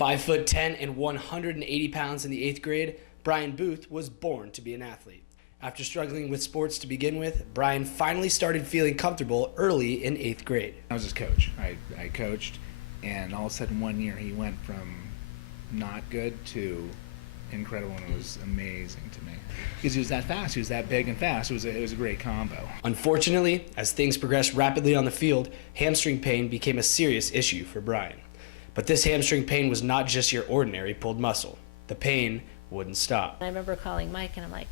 5'10" and 180 pounds in the 8th grade, Brian Booth was born to be an athlete. After struggling with sports to begin with, Brian finally started feeling comfortable early in 8th grade. I was his coach. I coached, and all of a sudden one year he went from not good to incredible, and it was amazing to me. Because he was that fast, he was that big and fast. It was a great combo. Unfortunately, as things progressed rapidly on the field, hamstring pain became a serious issue for Brian. But this hamstring pain was not just your ordinary pulled muscle. The pain wouldn't stop. I remember calling Mike and I'm like,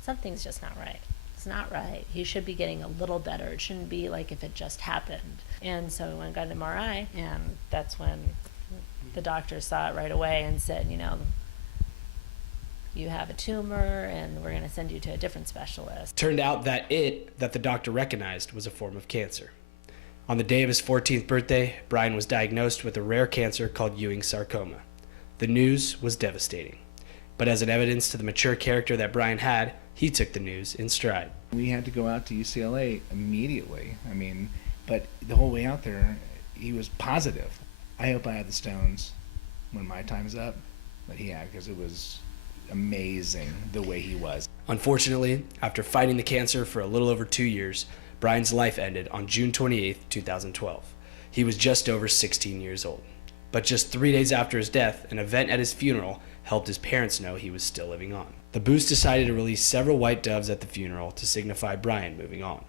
something's just not right. It's not right. He should be getting a little better. It shouldn't be like if it just happened. And so we went and got an MRI, and that's when the doctor saw it right away and said, you know, you have a tumor and we're going to send you to a different specialist. Turned out that the doctor recognized was a form of cancer. On the day of his 14th birthday, Brian was diagnosed with a rare cancer called Ewing sarcoma. The news was devastating. But as an evidence to the mature character that Brian had, he took the news in stride. We had to go out to UCLA immediately. But the whole way out there, he was positive. I hope I have the stones when my time's up that he had, because it was amazing the way he was. Unfortunately, after fighting the cancer for a little over 2 years, Brian's life ended on June 28, 2012. He was just over 16 years old. But just 3 days after his death, an event at his funeral helped his parents know he was still living on. The Booths decided to release several white doves at the funeral to signify Brian moving on.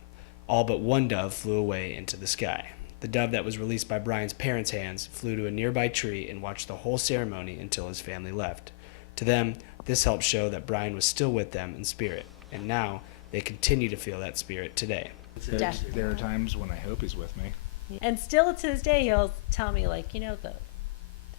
All but one dove flew away into the sky. The dove that was released by Brian's parents' hands flew to a nearby tree and watched the whole ceremony until his family left. To them, this helped show that Brian was still with them in spirit, and now they continue to feel that spirit today. There are times when I hope he's with me. And still to this day, he'll tell me, like, you know, there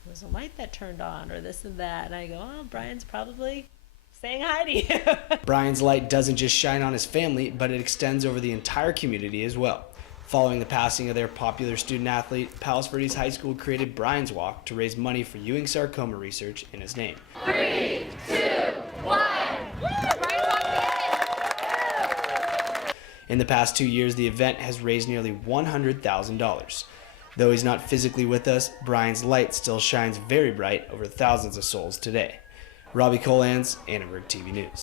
was a light that turned on, or this and that, and I go, oh, Brian's probably saying hi to you. Brian's light doesn't just shine on his family, but it extends over the entire community as well. Following the passing of their popular student athlete, Palos Verdes High School created Brian's Walk to raise money for Ewing sarcoma research in his name. 3, 2, 1. In the past 2 years, the event has raised nearly $100,000. Though he's not physically with us, Brian's light still shines very bright over thousands of souls today. Robbie Colans, Annenberg TV News.